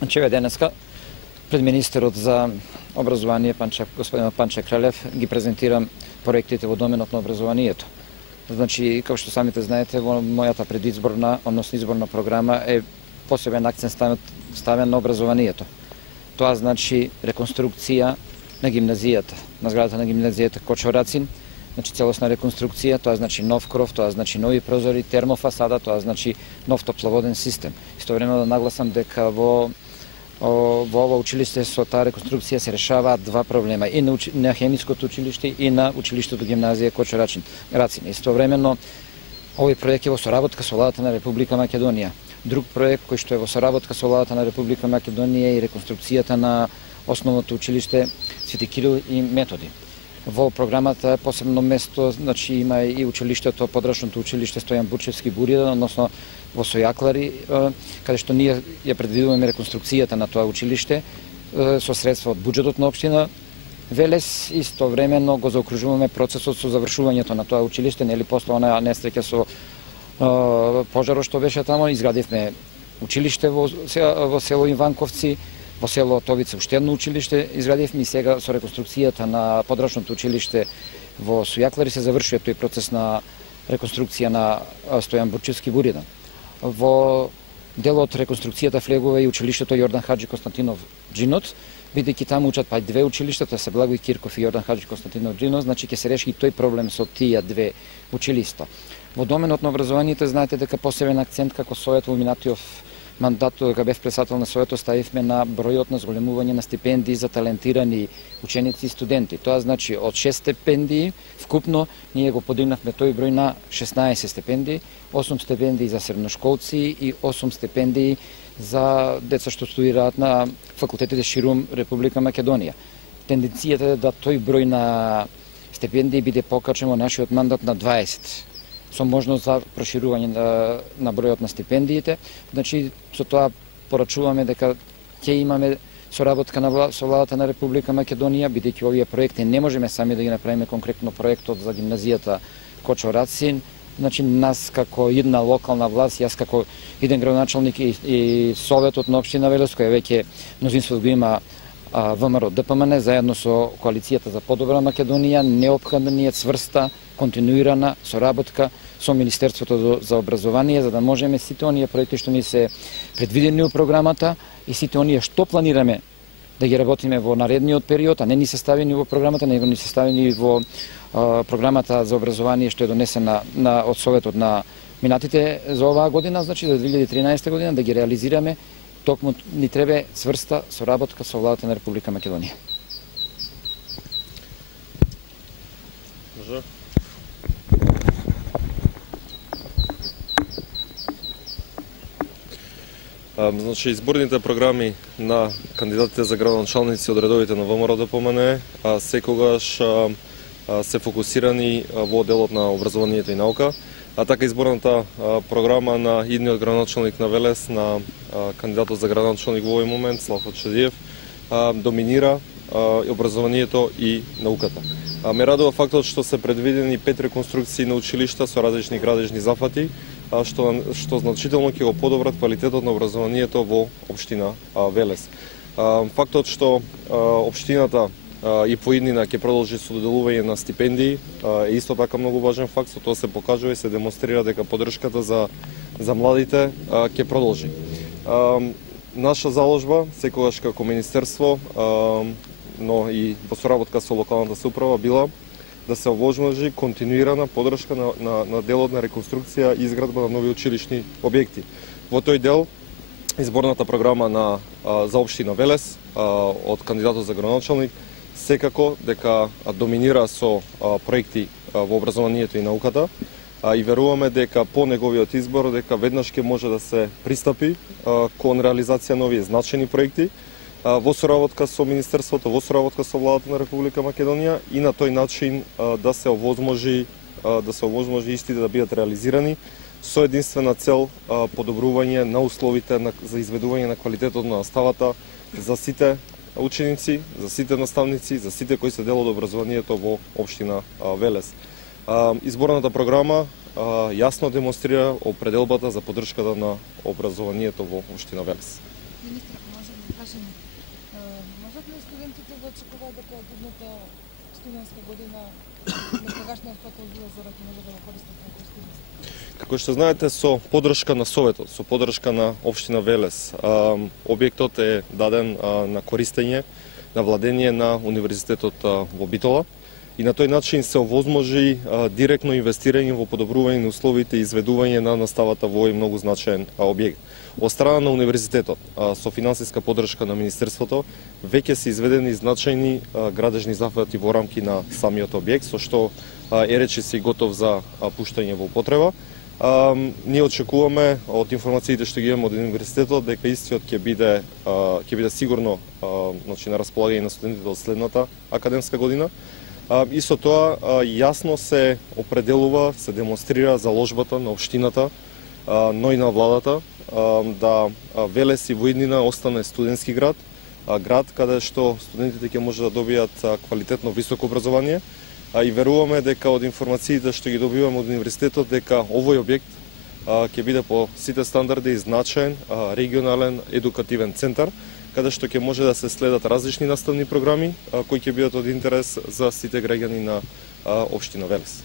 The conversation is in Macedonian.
Значи еве денеска пред министерот за образование господин Панче Кралев ги презентирам проектите во доменот на образованието. Значи, како што самите знаете, во мојата предизборна, односно изборна програма е посебен акцент ставен на образованието. Тоа значи реконструкција на гимназијата, на зградата на гимназијата Кочорацин, значи целосна реконструкција, тоа значи нов кров, тоа значи нови прозори, термофасада, тоа значи нов топловоден систем. Истовремено да нагласам дека во ова училиште со таа реконструкција се решаваат два проблема, и на хемиското училиште и на училиштето гимназија Кочорацин. Истовремено овој проект е во соработка со владата на Република Македонија. Друг проект кој што е во соработка со владата на Република Македонија и реконструкцијата на основното училиште Свети Кирил и Методи. Во програмата посебно место, значи има и училиштето, подрачното училиште Стојан Бурчевски Буридан, односно во Сојаклари, каде што ние ја предвидуваме реконструкцијата на тоа училиште со средства од буџетот на општина Велес. Истовремено го заокружуваме процесот со завршувањето на тоа училиште, нели после онаа несреќа со пожарот што беше таму, изградивме училиште во село Иванковци, во село Товица уште едно училиште изградивме, и сега со реконструкцијата на подрачното училиште во Сојаклари се завршува тој процес на реконструкција на Стојан Бурчевски Буридан. Во делот реконструкцијата влегува и училиштето Јордан Хаџи Константинов Џинот, бидејќи таму учат две училишта, тоа се Благој Кирков и Јордан Хаџи Константинов Џинот, значи ќе се реши и тој проблем со тие две училишта. Во доменот на образованието знаете дека посебен акцент како Совет во минатиот мандат, кога бев председател на Советот, ставивме на бројот на зголемување на стипендии за талентирани ученици и студенти. Тоа значи од 6 стипендии вкупно ние го подигнавме тој број на 16 стипендии, 8 стипендии за средношколци и 8 стипендии за деца што студираат на факултетите ширум Република Македонија. Тенденцијата е да тој број на стипендии биде покачен во нашиот мандат на 20, со можност за проширување на бројот на стипендиите. Значи, со тоа порачуваме дека ќе имаме соработка со владата на Република Македонија, бидејќи овие проекти не можеме сами да ги направиме, конкретно проектот за гимназијата Кочорацин. Значи, нас како една локална власт, јас како еден градоначалник и Советот на општина Велес, која веќе мнозинството го има ВМРО ДПМН, заедно со Коалицијата за подобра Македонија, неопходна ни е цврста, континуирана соработка со Министерството за образование, за да можеме сите оние проекти што ни се предвидени во програмата и сите оние што планираме да ги работиме во наредниот период, а не ни се ставени во програмата, него ни се ставени во програмата за образование што е донесена од Советот на минатите за оваа година, значи за 2013 година, да ги реализираме. Токму ни треба цврста соработка со владата на Република Македонија. Може? Значи, изборните програми на кандидатите за градоначалници од редовите на ВМРО ДПМН секогаш се фокусирани во делот на образованието и наука, а така изборната програма на идниот градоначалник на Велес, на кандидатот за градоначалник во овој момент, Славко Чедиев, доминира образованието и науката. Ме радува фактот што се предвидени 5 реконструкции на училишта со различни градежни зафати, што значително ќе го подобрат квалитетот на образованието во општина Велес. Фактот што општината и по иднина ќе продолжи со доделување на стипендии е исто така многу важен факт, со тоа се покажува и се демонстрира дека поддршката за младите ќе продолжи. Наша заложба секогаш како министерство, но и во соработка со локалната самоуправа била да се овозможи континуирана поддршка на делот на реконструкција и изградба на нови училишни објекти. Во тој дел изборната програма за општина Велес од кандидатот за градоначалник секако дека доминира со проекти во образованието и науката, и веруваме дека по неговиот избор дека веднаш ќе може да се пристапи кон реализација на овие значени проекти во соработка со Министерството, во соработка со владата на Република Македонија, и на тој начин да се овозможи истите да бидат реализирани со единствена цел подобрување на условите за изведување на квалитетот на наставата за сите ученици, за сите наставници, за сите кои се дел од образованието во општина Велес. Изборната програма јасно демонстрира определбата за поддршката на образованието во општина Велес. Министр, ако може прашање. Можат ли студентите да очекуваат дека идната студентска година некогашниот хотел Дилозора ќе може да го користат како студентски? Како што знаете, со поддршка на Советот, со поддршка на Општина Велес, објектот е даден на користење, на владење на Универзитетот во Битола и на тој начин се овозможи директно инвестирање во подобрување на условите и изведување на наставата во овој многу значаен објект. Од страна на Универзитетот, со финансиска поддршка на Министерството, веќе се изведени значајни градежни зафати во рамки на самиот објект, со што е речиси готов за пуштање во употреба. Ние очекуваме од информациите што ги имаме од Универзитетот дека истиот ќе биде сигурно на располагање на студентите од следната академска година. И со тоа јасно се определува, се демонстрира заложбата на општината, но и на владата да Велес и во иднина остане студентски град, град каде што студентите ќе може да добијат квалитетно високо образование, и веруваме дека од информациите што ги добиваме од Универзитетот дека овој објект ќе биде по сите стандарди значаен регионален едукативен центар, каде што ќе може да се следат различни наставни програми кои ќе бидат од интерес за сите граѓани на општина Велес.